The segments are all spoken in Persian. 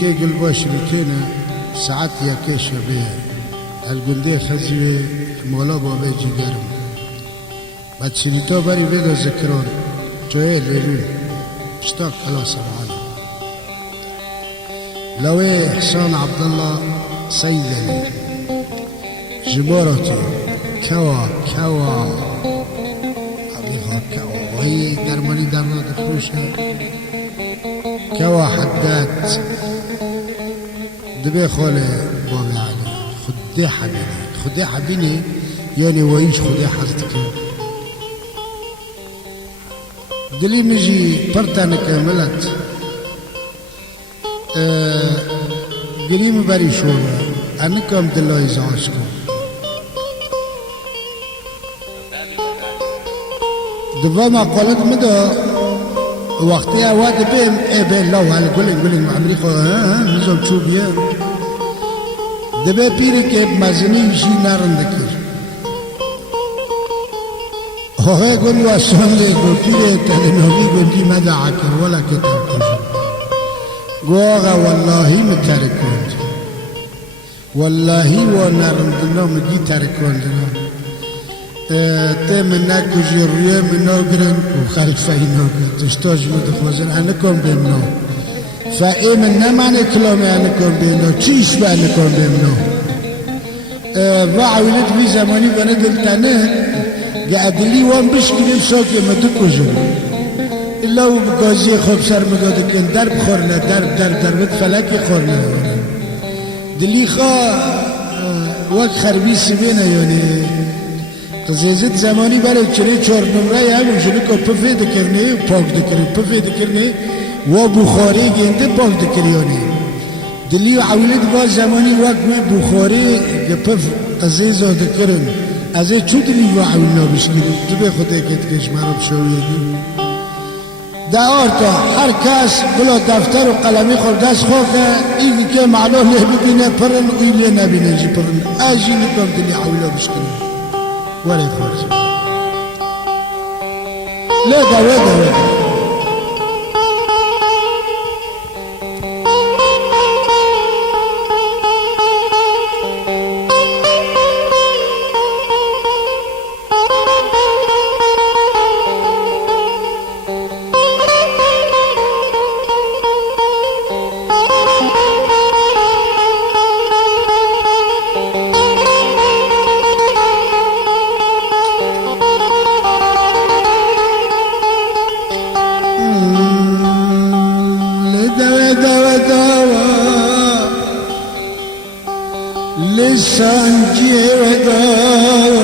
كي قلبا شريتينا ساعات يا كيشة بيها القندي خزوي مولا بابي جيجارم بعد شريتو باري بيدو ذكرون جوية ليلون اشتاق الله سبحانه لوي حسان عبد الله سيدني جبارتي كوا أبيها كوا وهي درماني درنا دخلوشها كوا حداد دبي خالي بابي علي خدي حبيني يعني ويش خدي حزتك دلي نجي برتانا كاملت قريم باري شورا أنا كم دلو يزعجكم دبا ما قالت مدى وقتها واد بهم بين لو هل قولين أمريكا نزل شو بيه دبا بيري كيب مازني شي نارن دكير هو يقول واسون لي بيري تنوبي قلتي ماذا عكر ولا كتاب كوجا قوغا والله متاركون والله ونارن دنو مجي تاركون دنو تمنا كجوريا منو قرن وخلفا ينوغا تشتوج مدخوزن أنكم بمنو فإيمنا معنى كلامي أنكم بمنو تشيش بأنكم بمنو وعولد في زماني بندل تانه قاعد لي وان بشكل بشوكي مدكوجو إلا هو بقازي خوب سر مقادكين درب خورنا درب فلكي خورنا دلي خا وقت خربي سبينا يعني قزيزت زماني برای چلی 4 نمره همون جلو که پفه دکرنه پاک دکرنه پفه دکرنه و بخاری گنده پاک دکریانی دلی و عولد با زمانی وقت من بخاری پف قزیزا دکرن از چو دلی و عولنا بشکلی تو به خدا کتکش مرا بشویدی دعار تا هر کس بلا دفتر و قلمی خود دست خواه اینی که معلوم له ببینه پرن و ایلی نبینه جی پرن اجی نکم دلی عولا بشکلی ولا يخرج لا ده لسانجي وداي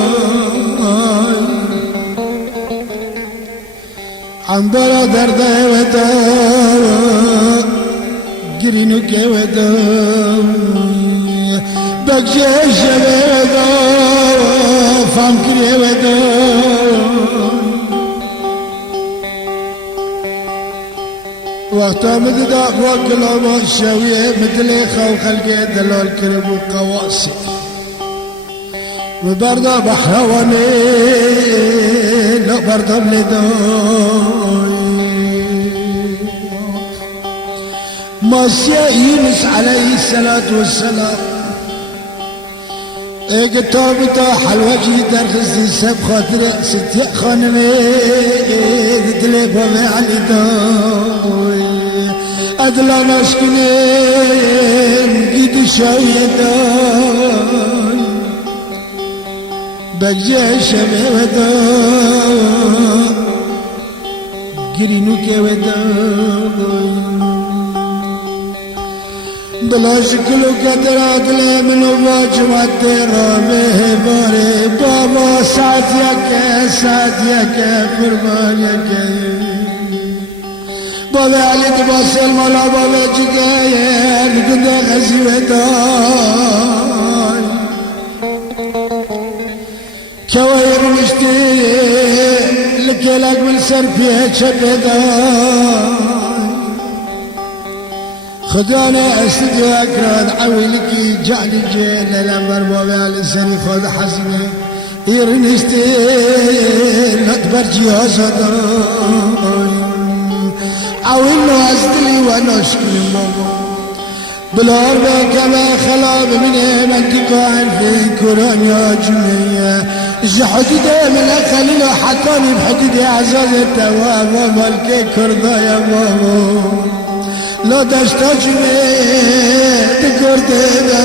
عنبرا درده وداي قرينك وداي بكجيش وداي فامكري وداي وقتا مددا وكلام الشوية مثل خو خلقي دلال كرب وقواسي وبرضا بحرواني لا برضا بلداي ماسيا يونس عليه الصلاة والسلام كتابتا حلوجي درخزي سب خاطر ستي خانمي دلي بابي علي داي أدلا نشكنين قيد شوية داي بجي شبه وداي قرينوك وداي بلا شكلو قدر عدل من واجمات رامه باري بابا سعديك فرمانيك بابا علي دباس المولا بابا جيجاير قد غزي وداي كوير مشتي لكيلك من سرفيه شبداي خداني استديو اكراد عويلكي جعلي جيل الامر بابي على لساني خذ حزني يرنشتي نكبر جهاز عويل له أزدلي وانا اشكري بابا بلار بكما خلاب من منطقة في كوران يا جميع حدود من خليل حتى بحدود عزاز التواب وملك كردا يا بابا لا دشتا جميع تكردنا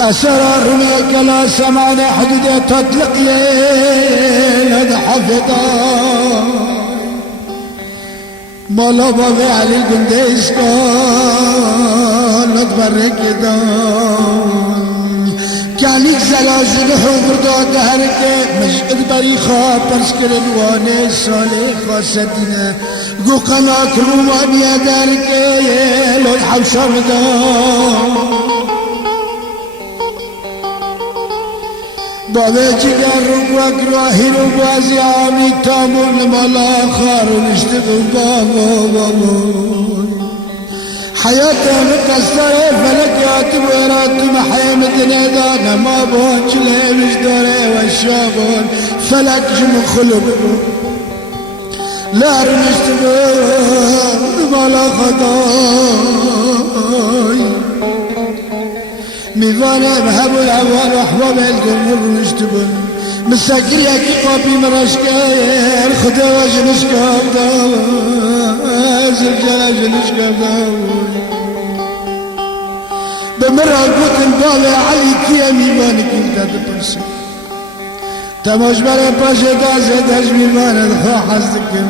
أسرار كلا سمعنا حدود تطلق ليل حفظا مولا بابي علي القنديس قال تبرك دام كانيك زلازل حفر دهرك مجد بريخا برسكر الواني صالح ستنا قو قناك رومانيا دارك لو الحوشر دام بابا جگر رو راهی رو بازی آمی تامون مالا خارو نشتگو بابا حياتها مكسرة فلكيات ويرات محيمة نيدانا ما بون جلي مش دوري والشابون فلك جم خلب لا رنشتگو مالا خداي ميزانه بهب الأول وأحباب الجمهور نشتبه مساكر ياكي قابي مرشكاير خدا وجنش كابداو زرجال جنش كابداو بمرة قوت البابي علي كيا ميزانك انت تبرسي تماش بري باشا دازة داش ميزانه دخوا حزدكم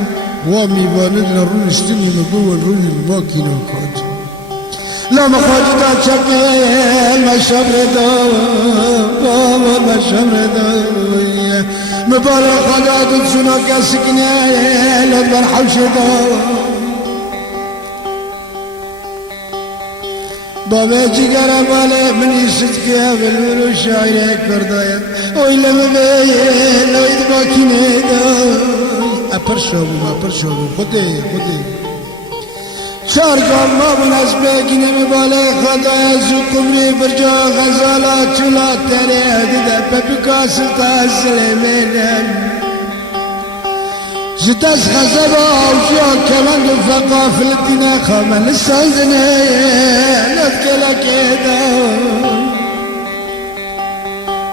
وميزانه لرون اشتني نقوه الرون الماكينة وكاجه لا مخاجدا شكل ما شبردا بابا ما شبردا مبارك خدات سنوك سكنة لدبر حوشدا بابا جيجر بالي من يسدك يا بالورو شاعر كردايا وإلا مبين لو يدباكي نيدا أبرشوبو خدي شارجان ما بنسبه كنه مبالغ خدای زو قبری برجا غزالات چلا تره هدده ببکاس تاسلمینن زدس خزبا اوشیا کلند و فقافلتنا خامن السنزنه نتكلا كده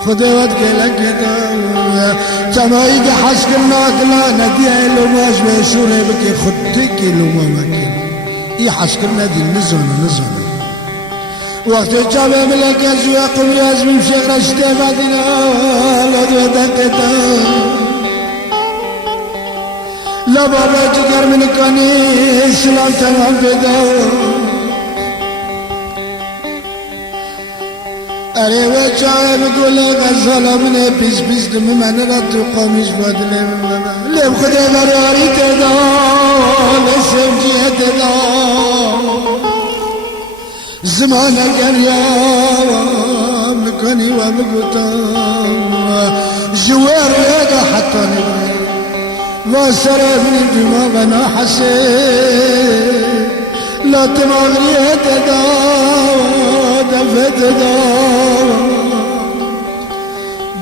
خدوات كلا كده تمايد حسكنا كلا نديه لوماش بشوره بكي خدك لوما مكين يحسكرنا دي النزون وقت جابه ملك ازوى قبل ازمي بشيخ رشده بعدنا لدو دقتا لا بابا جگر من كاني سلام تمام بدا ارے وہ چاہے بگولے غزالہ منے پیس دم من راتو قامش بدلے لے خدے براری تدا لسم جهت دا زمان قريا مكاني ومقوتا جوار يدا حتى نبري وسرف من دماغنا حسين لا تمغري تدا دفت دا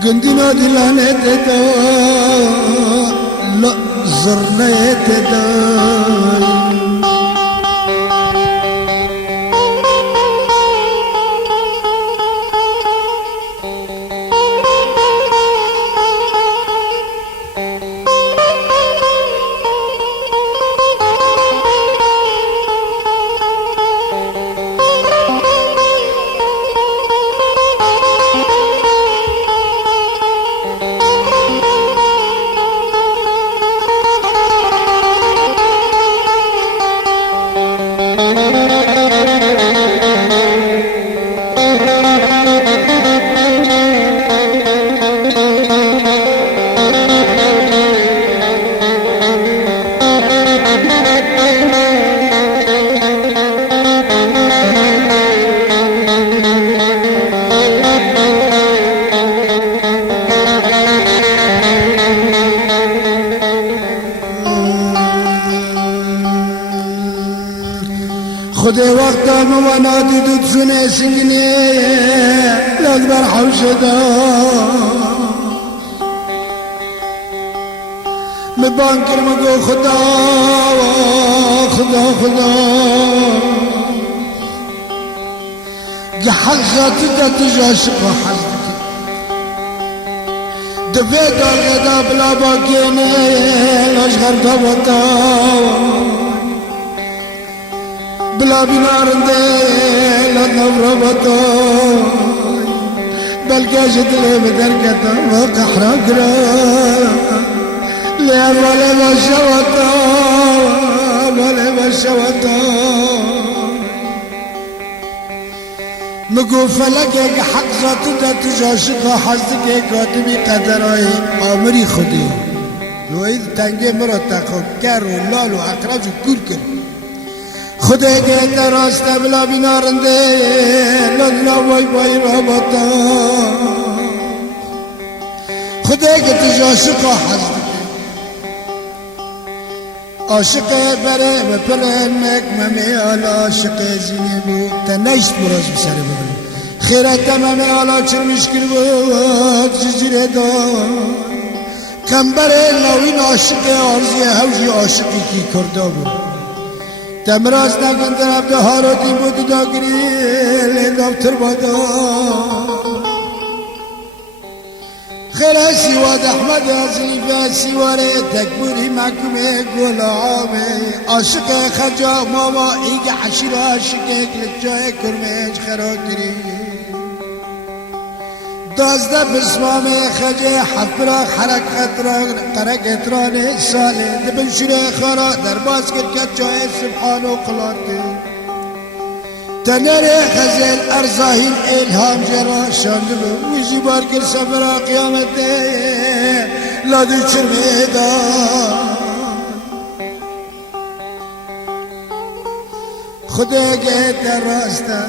قندنا دلانة تدا لا زرنا تدا خود وقتا موانادي دود سنة سنجني لأكبر حوشدا قربان کرمگو خدا خدا خدا گه حق ذاتی که تجاشق و حزدکی دفع دار غدا بلا باقینه لشغر دوتا بلا بینارنده لنور بطا بلکه جدلی بدرکتا و قحرا کرا لأولا وشوتا ولا وشوتا مگو فلک حق ذات دا تجاشق حزدک کاتبی قدرای آمری خودی دوید تنگه مرا تخود گر و لال و اقرج و کور کن خدا که دراست بلا بینارنده لدنا وای وای رابطا خدا که تجاشق حزدک عاشق بره و پلنک ممی آلا عاشق زینه بود تا نیست براز بسره ببرم خیرت ممی آلا چه مشکل بود جزیره دار کمبره نوین عاشق آرزی هوجی عاشقی کی کرده بود تمراز نکن در عبده هاروتی بود داگری لیدافتر بادا خیره سیواد احمد عزیفه سیواره تکبوری محکومه گلابه عاشق خجا ماما ایگ عشیر عاشقه کلچای کرمش خراکری دازده بسمام خجه حفرا حرک خطران قرق اتران ساله دبنشره خرا در باز کرد چای سبحان و قلاته تنر خزل ارزاهیم الهام جرا شانده به ویجی بار کر سفر قیامت لادی چرمیدا خدا که در راسته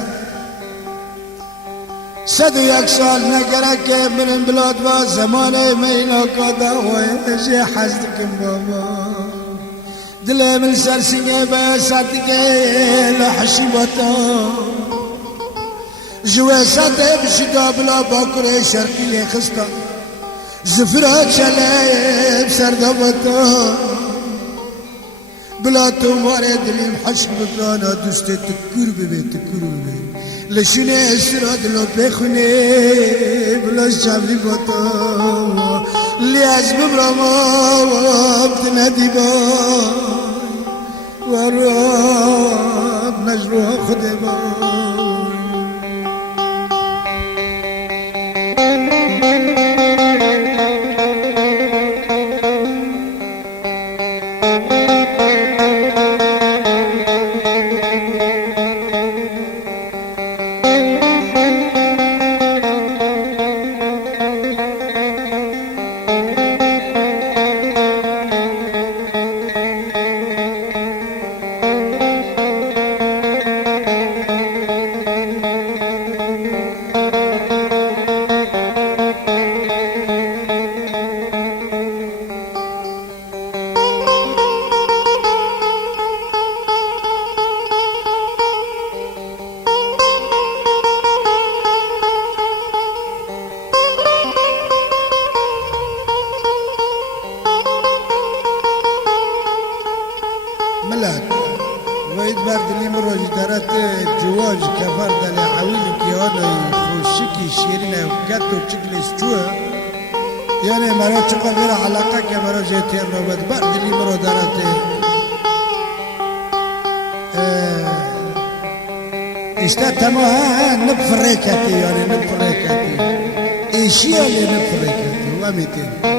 101 سال نگره که من بلاد و زمان مینا کادا و اجی حزدکم بابا دل من سرسینه به ساتگه لحشی باتا جواساته بشدا بلا باکره شرقی خستا زفرات شلایب سرده باتا بلا توماره دلیم حشق بکرانا دوسته تکور ببه لشونه اسراد لو بخونه بلا شبلی باتا لیاز ببراما بتندی با وراب نجروها خود با ملك ويد بردلي مروج درات جواج كفر دل عويل كيانا خوشكي شيرنا وكاتو تشكلس جوا يعني مرا تشقى غير علاقة كمرا جيتين وبد بردلي مرو درات اشتا تماها نبفريكاتي يعني نبفريكاتي ايشيا اللي نبفريكاتي واميتين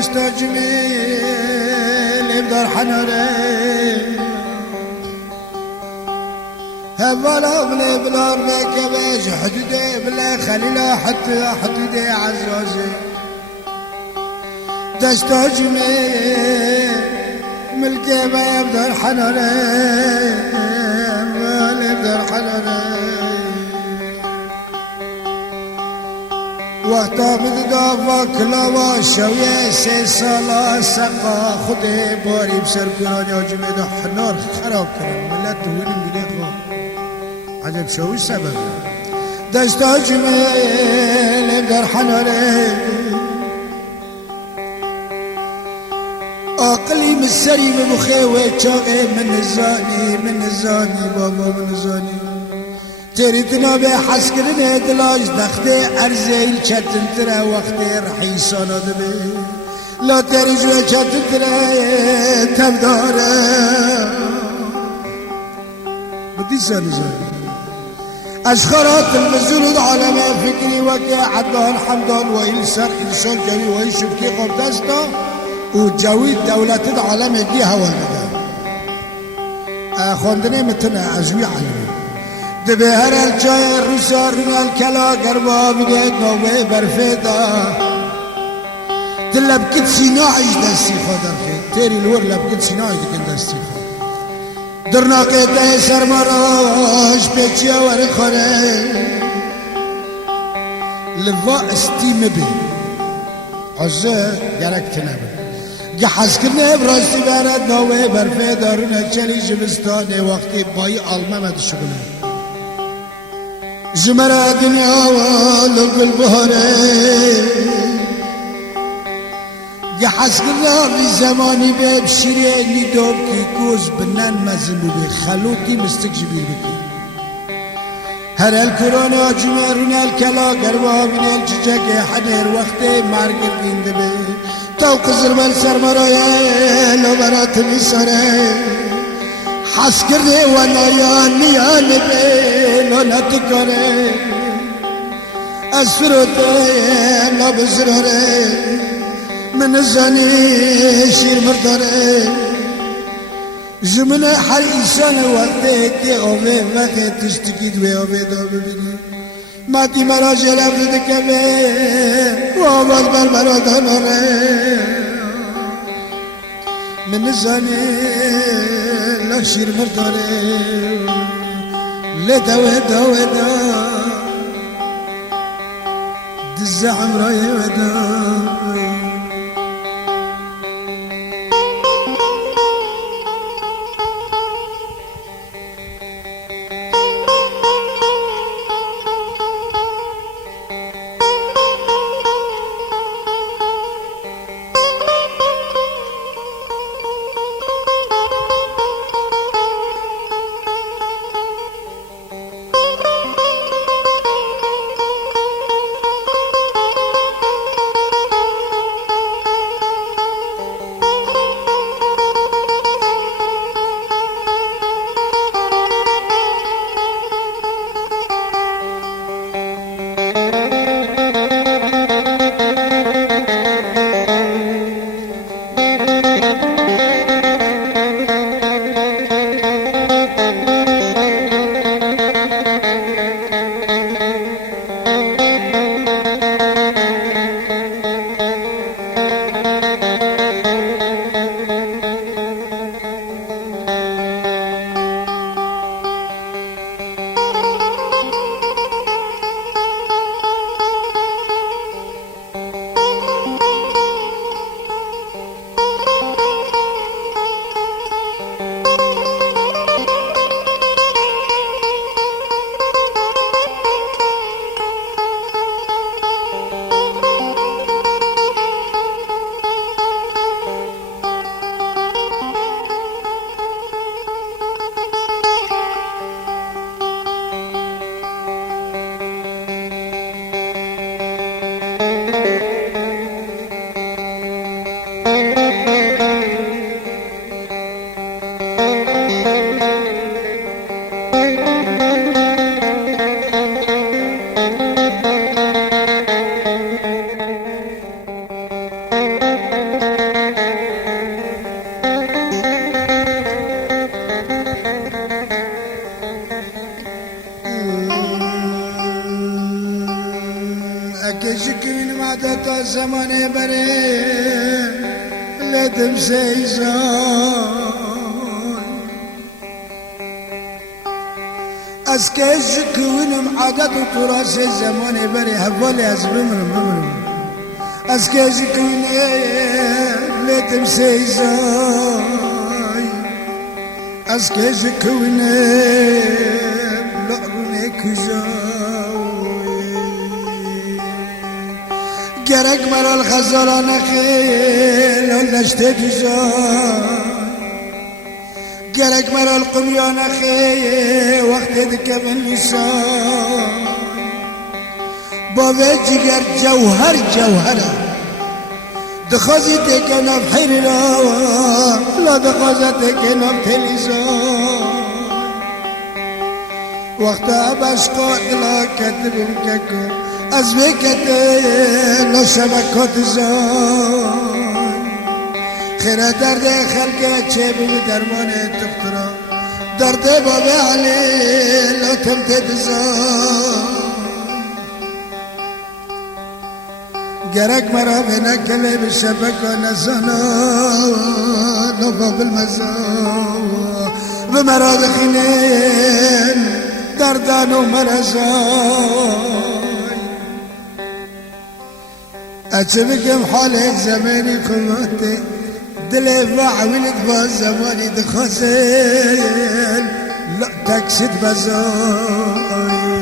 دشتا جمیل بدار حناره هوالا بلا بلا ركباش حدوده بلا خليلا حتى حدوده عزازي دشتا جميل ملكي ما يبدأ الحنانة ما يبدأ الحنانة وقتا مددافا كلاوا شوية سي صلاة سقا خده باري بسر كراني عجمي ده حنار خراب كران ملت دوينم بليخوا عجب شو السبب دشتا جميل بدر حنانه عقلي مسري بمخيوة شاقي من الزاني بابا من الزاني تريدنا بحسكرنا دلاج دخته ارزيل چتن ترى وقته رحيسانا دبي لا ترجو چتن ترى تبداره بدي زاني أشخرات المزول العالم فكري وكي عدنان حمدان وإلسر إنسان جوي ويشوف كي قبضستا وجوي دولة العالم دي هوالده أخوندني متنا أزوي علمي دبهر الجاي الرسار من الكلا قربا بنيت نوبي برفيدا دلبكت سيناعي دستي خودر خير تيري الور لبكت سيناعي دكن دستي خودر درنا قيده سرماراش بيتيا ورخوره لفا استيم بي عزه گرک تنبه جحس كرنه براسي برد نوه برفه دارونه چلی جبستانه وقتی بایی آلمه شغله جمره دنیا ولقل بهاره جحس كرنه في زماني ببشيري ندوب كي كوز بنان مزن بي خلوتي مستكجبير بكي هر الكورونا جمرون الكلا قربا من الججاك حنير وقتي مارقل بيندبه تو قزر من سرمرايا لو برات نسره حس کرده و نيان بي لو نتكره اسفروته لا بزرره من الزاني شير مرداره جمله هر انسان وقتی که اوه وقت تشتکید و اوه دا ببینی مادی مرا جلب دده که و آواز بر مرا داناره من زنی لشیر مرداره لدوه دوه دا دز عمرای ودا جكين معدة زماني بري لدم سيزان اسكي جكين معدة تراس زماني بري هفولي أزبمرم اسكي جكين لدم سيزان اسكي جكين لقروني كجاوي gerek meral khazarana khil nashte tijay gerek meral qumyana khil waqt dikabin lisan bave jigar jawhar jawhara دخزت كنف حرنا لا دخزت كنف تلزان وقت أبشقا إلا كتب مككو أزبكت لو شبكت زان خير درد خلقه چه بو درمان تخترا درد بابا علي لو تمتد زان gerek mera bina kele bir şebeke nezana Lofa bilmeza ve mera dikinin derdan u merezay Açıbıkım halek zamani kuvveti Dile va'vilid va zamani dikhasil La taksid bezay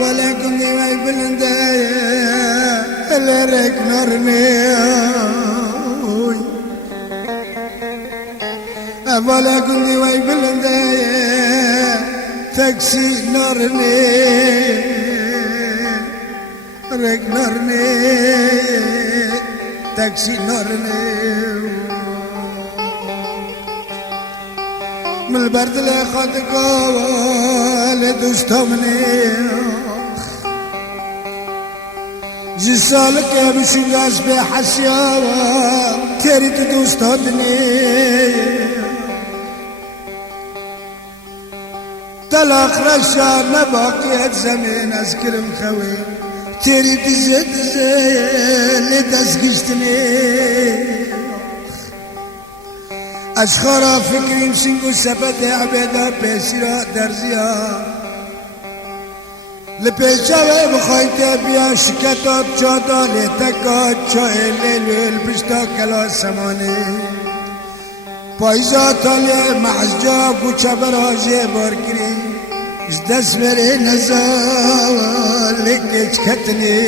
ولكن ما يبلند لرك نرني ولكن ما يبلند تاكسي نرني رك نرني تاكسي نرني من البرد اللي خدك لدوستمني جسالك يا بشنجاز بحسياوة تريد دوستادني طلاق رشا نباقية زمين أذكرم خوي تريد زد زين لدسقشتني أشخارا فكري مشنگو سبت عبيدا بيشرا درزيا لپیچه بخواید بیا شکتاب چادا لیتکا چای لیل پشتا کلا سمانه پایزا تالی محجا گوچه براجه بارگری از دست بره نزا لکچ کتنی